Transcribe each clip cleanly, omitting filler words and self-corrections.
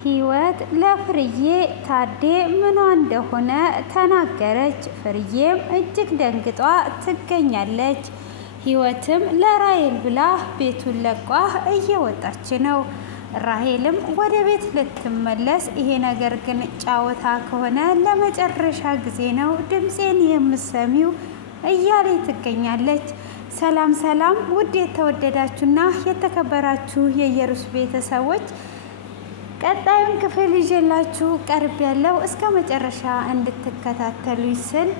ህይወት ለፍርዬ ታዴ ምኗ እንደሆነ ተናገረች። ፍርዬም እጅግ ደንግጧ ትገኛለች። ህይወትም ለራሄል ብላ ቤቱን ለቋ እየወጣች ነው። ራሄልም ወደ ቤት ልትመለስ፣ ይሄ ነገር ግን ጫወታ ከሆነ ለመጨረሻ ጊዜ ነው ድምፄን የምሰሚው እያለ ትገኛለች። ሰላም ሰላም! ውድ የተወደዳችሁና የተከበራችሁ የኢየሩስ ቤተሰቦች ቀጣዩን ክፍል ይዤላችሁ ቀርብ ያለው እስከ መጨረሻ እንድትከታተሉኝ ስል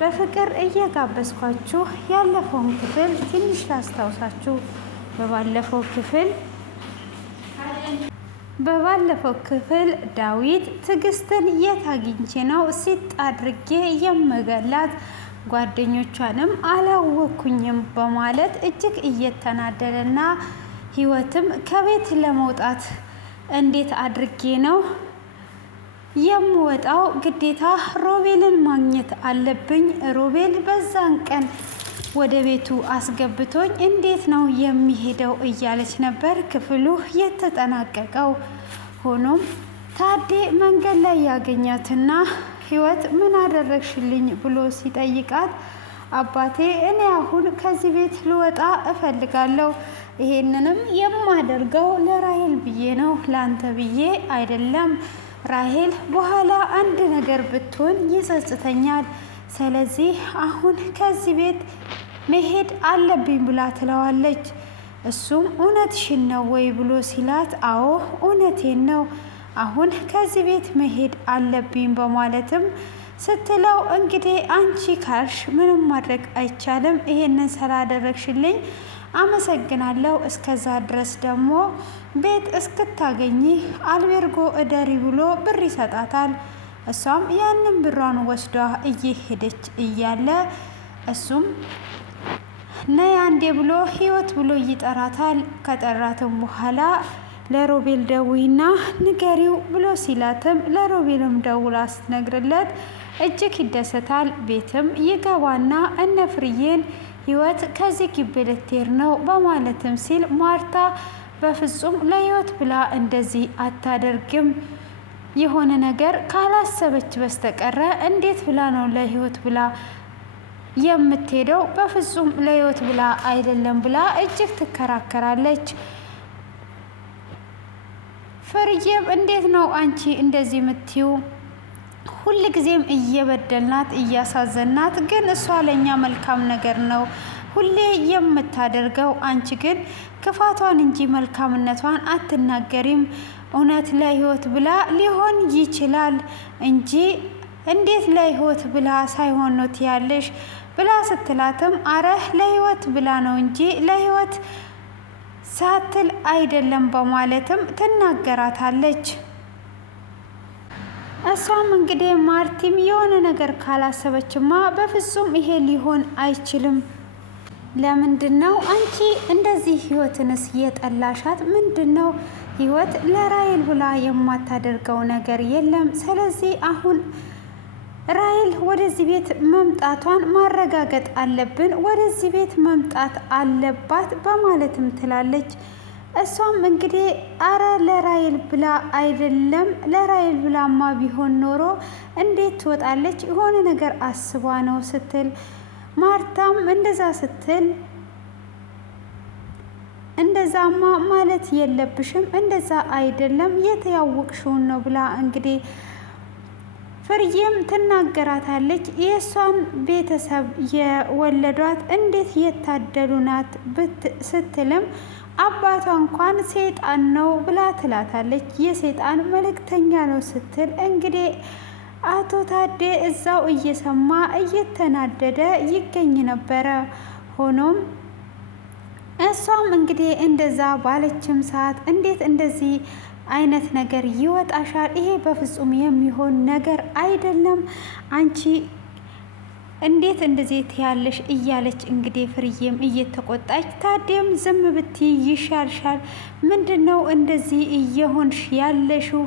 በፍቅር እየጋበዝኳችሁ ያለፈውን ክፍል ትንሽ ላስታውሳችሁ። በባለፈው ክፍል ዳዊት ትዕግስትን የት አግኝቼ ነው ሲጥ አድርጌ የምገላት ጓደኞቿንም አላወኩኝም በማለት እጅግ እየተናደደና ህይወትም ከቤት ለመውጣት እንዴት አድርጌ ነው የምወጣው? ግዴታ ሮቤልን ማግኘት አለብኝ። ሮቤል በዛን ቀን ወደ ቤቱ አስገብቶኝ እንዴት ነው የሚሄደው እያለች ነበር ክፍሉ የተጠናቀቀው። ሆኖም ታዴ መንገድ ላይ ያገኛትና ህይወት ምን አደረግሽልኝ ብሎ ሲጠይቃት አባቴ እኔ አሁን ከዚህ ቤት ልወጣ እፈልጋለሁ። ይሄንንም የማደርገው ለራሄል ብዬ ነው፣ ላንተ ብዬ አይደለም። ራሄል በኋላ አንድ ነገር ብትሆን ይጸጽተኛል። ስለዚህ አሁን ከዚህ ቤት መሄድ አለብኝ ብላ ትለዋለች። እሱም እውነትሽን ነው ወይ ብሎ ሲላት አዎ እውነቴን ነው፣ አሁን ከዚህ ቤት መሄድ አለብኝ በማለትም ስትለው እንግዲህ አንቺ ካልሽ ምንም ማድረግ አይቻልም። ይሄንን ስላደረግሽልኝ አመሰግናለሁ። እስከዛ ድረስ ደግሞ ቤት እስክታገኝ አልቤርጎ እደሪ ብሎ ብር ይሰጣታል። እሷም ያንን ብሯን ወስዷ እየሄደች እያለ እሱም ነይ አንዴ ብሎ ህይወት ብሎ ይጠራታል። ከጠራትም በኋላ ለሮቤል ደዊና ንገሪው ብሎ ሲላትም ለሮቤልም ደውላ ስትነግርለት እጅግ ይደሰታል። ቤትም ይገባና እነ ፍርዬን ህይወት ከዚህ ግቢ ልትሄድ ነው በማለትም ሲል ማርታ በፍጹም ለህይወት ብላ እንደዚህ አታደርግም፣ የሆነ ነገር ካላሰበች በስተቀረ እንዴት ብላ ነው ለህይወት ብላ የምትሄደው? በፍጹም ለህይወት ብላ አይደለም ብላ እጅግ ትከራከራለች። ፍርዬም እንዴት ነው አንቺ እንደዚህ የምትይው? ሁል ጊዜም እየበደልናት እያሳዘናት፣ ግን እሷ ለኛ መልካም ነገር ነው ሁሌ የምታደርገው። አንቺ ግን ክፋቷን እንጂ መልካምነቷን አትናገሪም። እውነት ለህይወት ብላ ሊሆን ይችላል እንጂ እንዴት ለህይወት ብላ ሳይሆን ነው ትያለሽ ብላ ስትላትም አረህ ለህይወት ብላ ነው እንጂ ለህይወት ሳትል አይደለም በማለትም ትናገራታለች። እሷም እንግዲህ ማርቲም የሆነ ነገር ካላሰበችማ በፍጹም ይሄ ሊሆን አይችልም። ለምንድን ነው አንቺ እንደዚህ ህይወትንስ የጠላሻት? ምንድን ነው ህይወት ለራሄል ብላ የማታደርገው ነገር የለም። ስለዚህ አሁን ራሄል ወደዚህ ቤት መምጣቷን ማረጋገጥ አለብን፣ ወደዚህ ቤት መምጣት አለባት በማለትም ትላለች። እሷም እንግዲህ አረ ለራሄል ብላ አይደለም፣ ለራሄል ብላማ ቢሆን ኖሮ እንዴት ትወጣለች? የሆነ ነገር አስባ ነው ስትል ማርታም እንደዛ ስትል እንደዛማ ማለት የለብሽም፣ እንደዛ አይደለም የተያወቅሽውን ነው ብላ እንግዲህ ፍርዬም ትናገራታለች። የእሷን ቤተሰብ የወለዷት እንዴት የታደሉ ናት ስትልም አባቷ እንኳን ሰይጣን ነው ብላ ትላታለች። የሰይጣን መልእክተኛ ነው ስትል እንግዲህ አቶ ታዴ እዛው እየሰማ እየተናደደ ይገኝ ነበረ። ሆኖም እሷም እንግዲህ እንደዛ ባለችም ሰዓት እንዴት እንደዚህ አይነት ነገር ይወጣሻል? ይሄ በፍጹም የሚሆን ነገር አይደለም። አንቺ እንዴት እንደዚህ ትያለሽ? እያለች እንግዲህ ፍርዬም እየተቆጣች ታዴም ዝም ብትይ ይሻልሻል፣ ምንድነው እንደዚህ እየሆንሽ ያለሽው?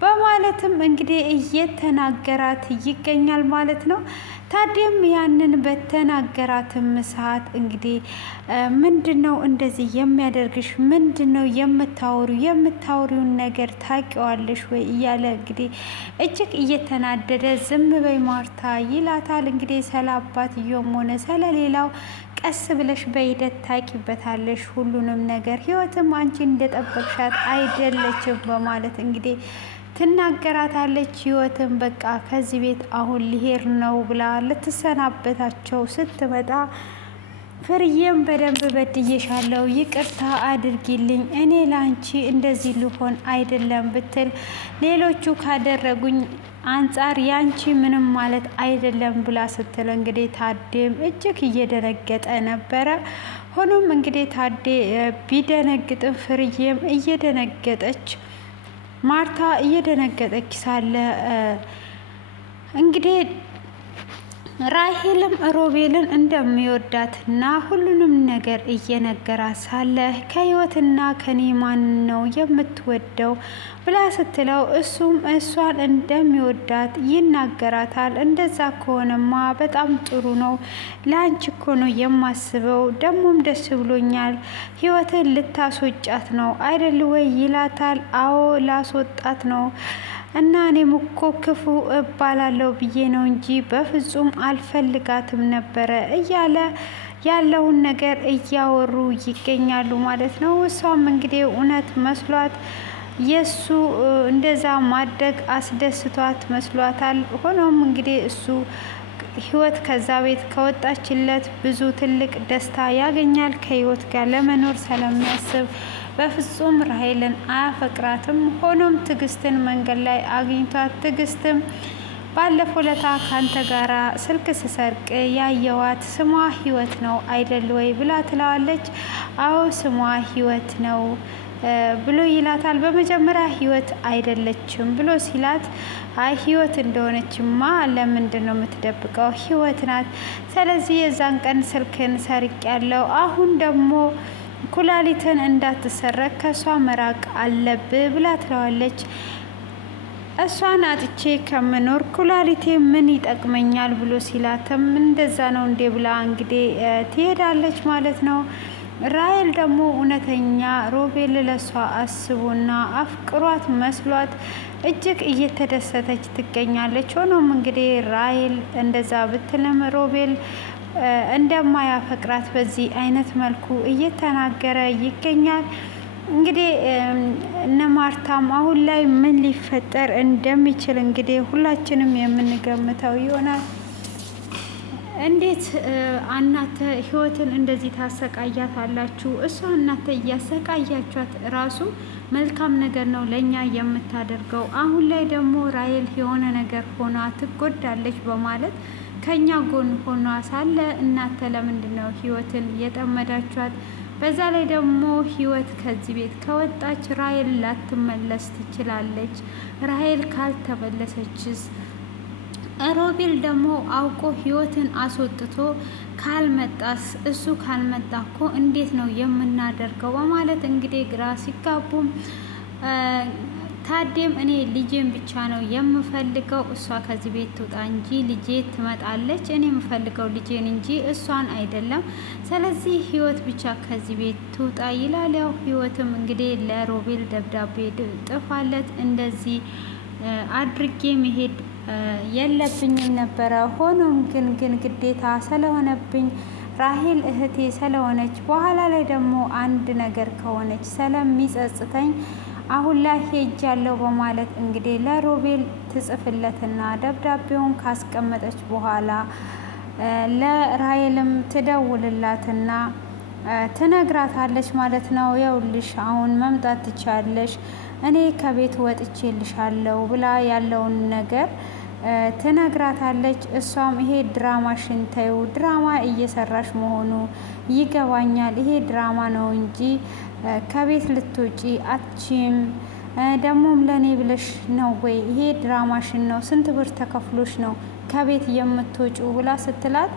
በማለትም እንግዲህ እየተናገራት ይገኛል ማለት ነው። ታዲያም ያንን በተናገራትም ሰዓት እንግዲህ ምንድነው እንደዚህ የሚያደርግሽ? ምንድነው የምታወሪውን ነገር ታውቂዋለሽ ወይ እያለ እንግዲህ እጅግ እየተናደደ ዝም በይ ማርታ ይላታል። እንግዲህ ስለ አባትየውም ሆነ ስለሌላው ቀስ ብለሽ በሂደት ታቂበታለሽ ሁሉንም ነገር፣ ህይወትም አንቺ እንደጠበቅሻት አይደለችም በማለት እንግዲህ ትናገራታለች። ህይወትም በቃ ከዚህ ቤት አሁን ሊሄድ ነው ብላ ልትሰናበታቸው ስትመጣ ፍርዬም በደንብ በድዬሻለሁ፣ ይቅርታ አድርጊልኝ፣ እኔ ላንቺ እንደዚህ ልሆን አይደለም ብትል ሌሎቹ ካደረጉኝ አንጻር ያንቺ ምንም ማለት አይደለም ብላ ስትል እንግዲህ ታዴም እጅግ እየደነገጠ ነበረ። ሆኖም እንግዲህ ታዴ ቢደነግጥም ፍርዬም እየደነገጠች ማርታ እየደነገጠች ሳለ እንግዲህ ራሄልም ሮቤልን እንደሚወዳትና ሁሉንም ነገር እየነገራት ሳለ ከህይወትና ከኔ ማን ነው የምትወደው ብላ ስትለው እሱም እሷን እንደሚወዳት ይናገራታል። እንደዛ ከሆነማ በጣም ጥሩ ነው፣ ለአንቺ እኮ ነው የማስበው፣ ደግሞም ደስ ብሎኛል፣ ህይወትን ልታስወጫት ነው አይደል ወይ ይላታል። አዎ ላስወጣት ነው እና እኔም እኮ ክፉ እባላለሁ ብዬ ነው እንጂ በፍጹም አልፈልጋትም ነበረ እያለ ያለውን ነገር እያወሩ ይገኛሉ ማለት ነው። እሷም እንግዲህ እውነት መስሏት የሱ እንደዛ ማድረግ አስደስቷት መስሏታል። ሆኖም እንግዲህ እሱ ህይወት ከዛ ቤት ከወጣችለት ብዙ ትልቅ ደስታ ያገኛል። ከህይወት ጋር ለመኖር ስለሚያስብ በፍጹም ራሄልን አያፈቅራትም። ሆኖም ትዕግስትን መንገድ ላይ አግኝቷት ትዕግስትም ባለፈው ለታ ካንተ ጋራ ስልክ ስሰርቅ ያየዋት ስሟ ህይወት ነው አይደል ወይ ብላ ትለዋለች። አዎ ስሟ ህይወት ነው ብሎ ይላታል። በመጀመሪያ ህይወት አይደለችም ብሎ ሲላት አይ ህይወት እንደሆነችማ ለምንድን ነው የምትደብቀው? ህይወት ናት። ስለዚህ የዛን ቀን ስልክን ሰርቅ ያለው አሁን ደግሞ ኩላሊትን እንዳትሰረቅ ከሷ መራቅ አለብህ ብላ ትለዋለች። እሷን አጥቼ ከምኖር ኩላሊቴ ምን ይጠቅመኛል ብሎ ሲላትም እንደዛ ነው እንዴ ብላ እንግዲህ ትሄዳለች ማለት ነው። ራሄል ደግሞ እውነተኛ ሮቤል ለሷ አስቦና አፍቅሯት መስሏት እጅግ እየተደሰተች ትገኛለች። ሆኖም እንግዲህ ራሄል እንደዛ ብትልም ሮቤል እንደማያፈቅራት በዚህ አይነት መልኩ እየተናገረ ይገኛል። እንግዲህ እነ ማርታም አሁን ላይ ምን ሊፈጠር እንደሚችል እንግዲህ ሁላችንም የምንገምተው ይሆናል። እንዴት እናንተ ህይወትን እንደዚህ ታሰቃያታላችሁ? እሷ እናንተ እያሰቃያችኋት ራሱ መልካም ነገር ነው ለኛ የምታደርገው። አሁን ላይ ደግሞ ራሄል የሆነ ነገር ሆና ትጎዳለች በማለት ከኛ ጎን ሆኗ ሳለ እናንተ ለምንድን ነው ህይወትን የጠመዳችኋት? በዛ ላይ ደግሞ ህይወት ከዚህ ቤት ከወጣች ራሄል ላትመለስ ትችላለች። ራሄል ካልተመለሰችስ ሮቤል ደግሞ አውቆ ህይወትን አስወጥቶ ካልመጣስ እሱ ካልመጣ እኮ እንዴት ነው የምናደርገው? በማለት እንግዲህ ግራ ሲጋቡም ታዴም እኔ ልጄን ብቻ ነው የምፈልገው፣ እሷ ከዚህ ቤት ትውጣ እንጂ ልጄ ትመጣለች፣ እኔ የምፈልገው ልጄን እንጂ እሷን አይደለም፣ ስለዚህ ህይወት ብቻ ከዚህ ቤት ትውጣ ይላል። ያው ህይወትም እንግዲህ ለሮቤል ደብዳቤ ጥፋለት እንደዚህ አድርጌ መሄድ የለብኝም ነበረ። ሆኖም ግን ግዴታ ስለሆነብኝ ራሄል እህቴ ስለሆነች በኋላ ላይ ደግሞ አንድ ነገር ከሆነች ስለሚጸጽተኝ አሁን ላይ ሄጃለሁ በማለት እንግዲህ ለሮቤል ትጽፍለትና ደብዳቤውን ካስቀመጠች በኋላ ለራሄልም ትደውልላትና ትነግራታለች ማለት ነው። የውልሽ አሁን መምጣት ትቻለሽ፣ እኔ ከቤት ወጥቼልሻለሁ ብላ ያለውን ነገር ትነግራታለች። እሷም ይሄ ድራማሽን ተይው፣ ድራማ እየሰራሽ መሆኑ ይገባኛል፣ ይሄ ድራማ ነው እንጂ ከቤት ልትወጪ አትችም፣ ደግሞም ለእኔ ብለሽ ነው ወይ? ይሄ ድራማሽን ነው፣ ስንት ብር ተከፍሎሽ ነው ከቤት የምትወጪው ብላ ስትላት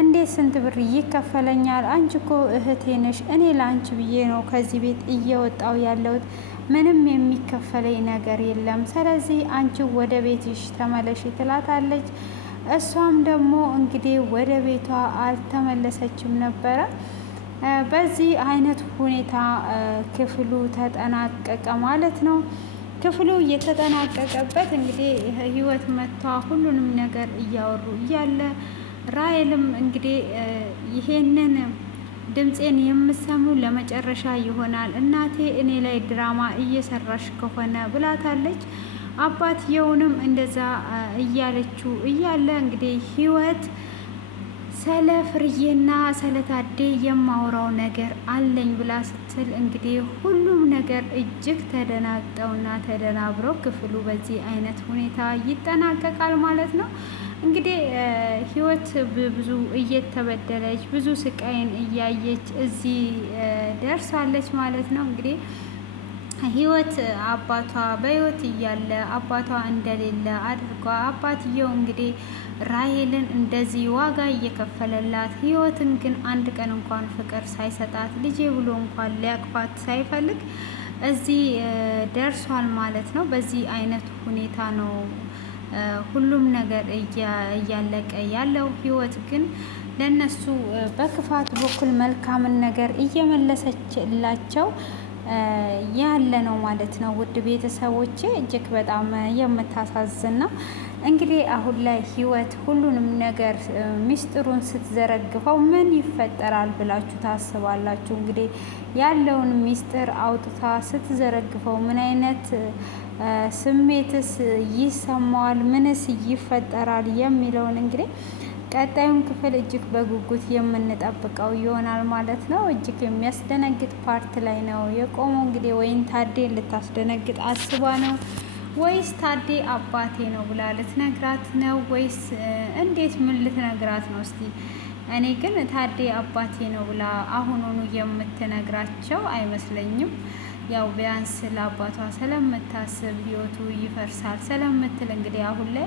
እንዴት ስንት ብር ይከፈለኛል? አንቺ እኮ እህቴ ነሽ፣ እኔ ለአንቺ ብዬ ነው ከዚህ ቤት እየወጣው ያለሁት፣ ምንም የሚከፈለኝ ነገር የለም፣ ስለዚህ አንቺ ወደ ቤትሽ ተመለሽ ትላታለች። እሷም ደግሞ እንግዲህ ወደ ቤቷ አልተመለሰችም ነበረ። በዚህ አይነት ሁኔታ ክፍሉ ተጠናቀቀ ማለት ነው። ክፍሉ የተጠናቀቀበት እንግዲህ ህይወት መጥቷ ሁሉንም ነገር እያወሩ እያለ ራሔልም እንግዲህ ይሄንን ድምፄን የምሰሙ ለመጨረሻ ይሆናል፣ እናቴ እኔ ላይ ድራማ እየሰራሽ ከሆነ ብላታለች። አባትየውንም እንደዛ እያለችው እያለ እንግዲህ ህይወት ስለ ፍርዬና ስለ ታዴ የማውራው ነገር አለኝ ብላ ስትል እንግዲህ ሁሉም ነገር እጅግ ተደናግጠውና ተደናብረው ክፍሉ በዚህ አይነት ሁኔታ ይጠናቀቃል ማለት ነው። እንግዲህ ህይወት ብዙ እየተበደለች ብዙ ስቃይን እያየች እዚህ ደርሳለች ማለት ነው። እንግዲህ ህይወት አባቷ በህይወት እያለ አባቷ እንደሌለ አድርጓ አባትየው እንግዲህ ራሔልን እንደዚህ ዋጋ እየከፈለላት ህይወትን ግን አንድ ቀን እንኳን ፍቅር ሳይሰጣት ልጄ ብሎ እንኳን ሊያቅፋት ሳይፈልግ እዚህ ደርሷል ማለት ነው። በዚህ አይነት ሁኔታ ነው ሁሉም ነገር እያለቀ ያለው። ህይወት ግን ለነሱ በክፋት በኩል መልካምን ነገር እየመለሰችላቸው ያለ ነው ማለት ነው። ውድ ቤተሰቦቼ እጅግ በጣም የምታሳዝን ነው። እንግዲህ አሁን ላይ ህይወት ሁሉንም ነገር ሚስጥሩን ስትዘረግፈው ምን ይፈጠራል ብላችሁ ታስባላችሁ? እንግዲህ ያለውን ሚስጥር አውጥታ ስትዘረግፈው ምን አይነት ስሜትስ ይሰማዋል? ምንስ ይፈጠራል የሚለውን እንግዲህ ቀጣዩን ክፍል እጅግ በጉጉት የምንጠብቀው ይሆናል ማለት ነው። እጅግ የሚያስደነግጥ ፓርት ላይ ነው የቆመው። እንግዲህ ወይም ታዴን ልታስደነግጥ አስባ ነው ወይስ ታዴ አባቴ ነው ብላ ልትነግራት ነው ወይስ እንዴት ምን ልትነግራት ነው? እስቲ እኔ ግን ታዴ አባቴ ነው ብላ አሁኑኑ የምትነግራቸው አይመስለኝም። ያው ቢያንስ ለአባቷ ስለምታስብ ህይወቱ ይፈርሳል ስለምትል እንግዲህ አሁን ላይ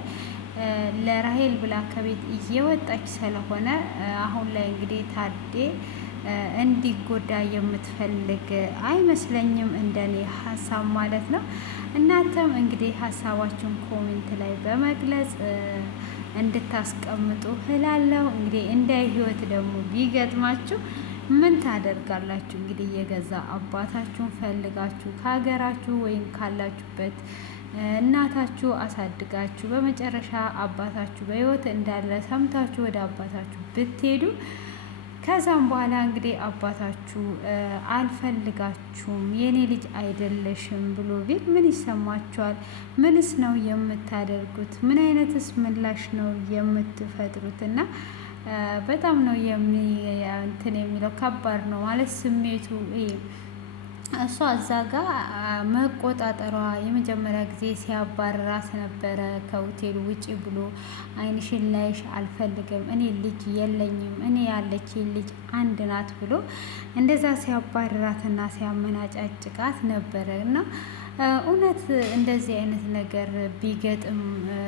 ለራሔል ብላ ከቤት እየወጣች ስለሆነ አሁን ላይ እንግዲህ ታዴ እንዲጎዳ የምትፈልግ አይመስለኝም፣ እንደኔ ሀሳብ ማለት ነው። እናንተም እንግዲህ ሀሳባችሁን ኮሜንት ላይ በመግለጽ እንድታስቀምጡ እላለሁ። እንግዲህ እንደ ህይወት ደግሞ ቢገጥማችሁ ምን ታደርጋላችሁ? እንግዲህ የገዛ አባታችሁን ፈልጋችሁ ከሀገራችሁ ወይም ካላችሁበት እናታችሁ አሳድጋችሁ በመጨረሻ አባታችሁ በህይወት እንዳለ ሰምታችሁ ወደ አባታችሁ ብትሄዱ ከዛም በኋላ እንግዲህ አባታችሁ አልፈልጋችሁም የኔ ልጅ አይደለሽም ብሎ ቢል ምን ይሰማችኋል? ምንስ ነው የምታደርጉት? ምን አይነትስ ምላሽ ነው የምትፈጥሩት? እና በጣም ነው እንትን የሚለው ከባድ ነው ማለት ስሜቱ። እሷ እዛ ጋ መቆጣጠሯ የመጀመሪያ ጊዜ ሲያባርራት ነበረ። ከሆቴሉ ውጪ ብሎ ዓይንሽን ላይሽ አልፈልግም፣ እኔ ልጅ የለኝም፣ እኔ ያለች ልጅ አንድ ናት ብሎ እንደዛ ሲያባርራትና ሲያመናጫጭቃት ነበረ እና እውነት እንደዚህ አይነት ነገር ቢገጥም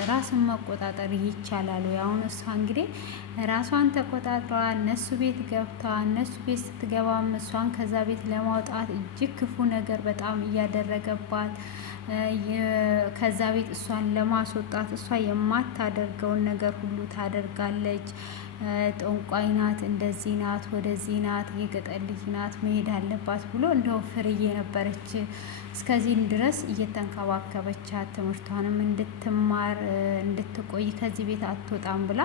ራስን መቆጣጠር ይቻላል ወይ? አሁን እሷ እንግዲህ ራሷን ተቆጣጥሯ እነሱ ቤት ገብታ እነሱ ቤት ስትገባም እሷን ከዛ ቤት ለማውጣት እጅግ ክፉ ነገር በጣም እያደረገባት ከዛ ቤት እሷን ለማስወጣት እሷ የማታደርገውን ነገር ሁሉ ታደርጋለች። ጠንቋይ ናት፣ እንደዚህ ናት፣ ወደዚህ ናት፣ የገጠር ልጅ ናት፣ መሄድ አለባት ብሎ እንደው ፍርዬ ነበረች እስከዚህን ድረስ እየተንከባከበቻት ትምህርቷንም እንድትማር እንድትቆይ ከዚህ ቤት አትወጣም ብላ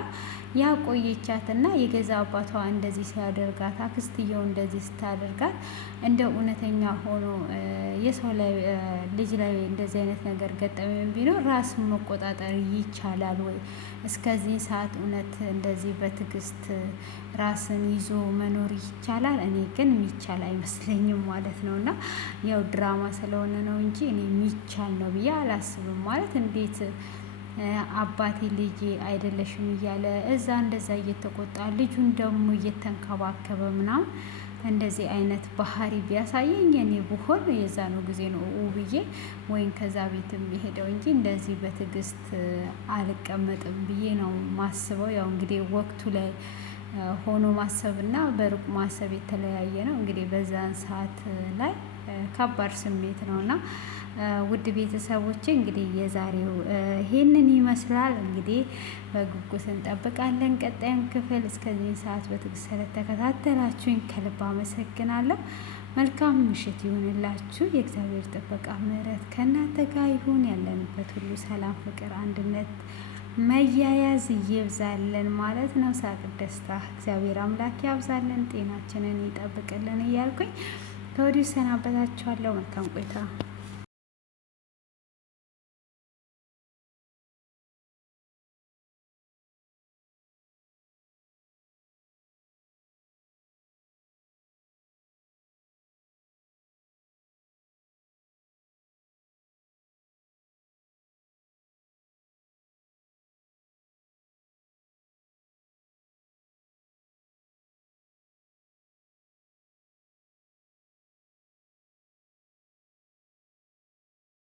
ያቆየቻት እና የገዛ አባቷ እንደዚህ ሲያደርጋት አክስትየው እንደዚህ ስታደርጋት እንደ እውነተኛ ሆኖ የሰው ላይ ልጅ ላይ እንደዚህ አይነት ነገር ገጠመኝ ቢኖር ራስን መቆጣጠር ይቻላል ወይ? እስከዚህ ሰዓት እውነት እንደዚህ በትዕግስት ራስን ይዞ መኖር ይቻላል? እኔ ግን የሚቻል አይመስለኝም ማለት ነው። እና ያው ድራማ ስለሆነ ነው እንጂ እኔ የሚቻል ነው ብዬ አላስብም። ማለት እንዴት አባቴ ልጄ አይደለሽም እያለ እዛ እንደዛ እየተቆጣ ልጁን ደግሞ እየተንከባከበ ምናምን እንደዚህ አይነት ባህሪ ቢያሳየኝ እኔ ብሆን የዛኑ ጊዜ ነው ብዬ ወይም ከዛ ቤት የሚሄደው እንጂ እንደዚህ በትዕግስት አልቀመጥም ብዬ ነው ማስበው። ያው እንግዲህ ወቅቱ ላይ ሆኖ ማሰብ እና በሩቅ ማሰብ የተለያየ ነው። እንግዲህ በዛን ሰዓት ላይ ከባድ ስሜት ነው እና ውድ ቤተሰቦች እንግዲህ የዛሬው ይሄንን ይመስላል። እንግዲህ በጉጉት እንጠብቃለን ቀጣዩን ክፍል። እስከዚህ ሰዓት በትዕግስት ስለተከታተላችሁኝ ከልብ አመሰግናለሁ። መልካም ምሽት ይሁንላችሁ። የእግዚአብሔር ጥበቃ ምሕረት ከእናንተ ጋር ይሁን። ያለንበት ሁሉ ሰላም፣ ፍቅር፣ አንድነት፣ መያያዝ ይብዛልን ማለት ነው። ሳቅ፣ ደስታ እግዚአብሔር አምላክ ያብዛልን፣ ጤናችንን ይጠብቅልን እያልኩኝ ከወዲሁ ሰናበታችኋለሁ። መልካም ቆይታ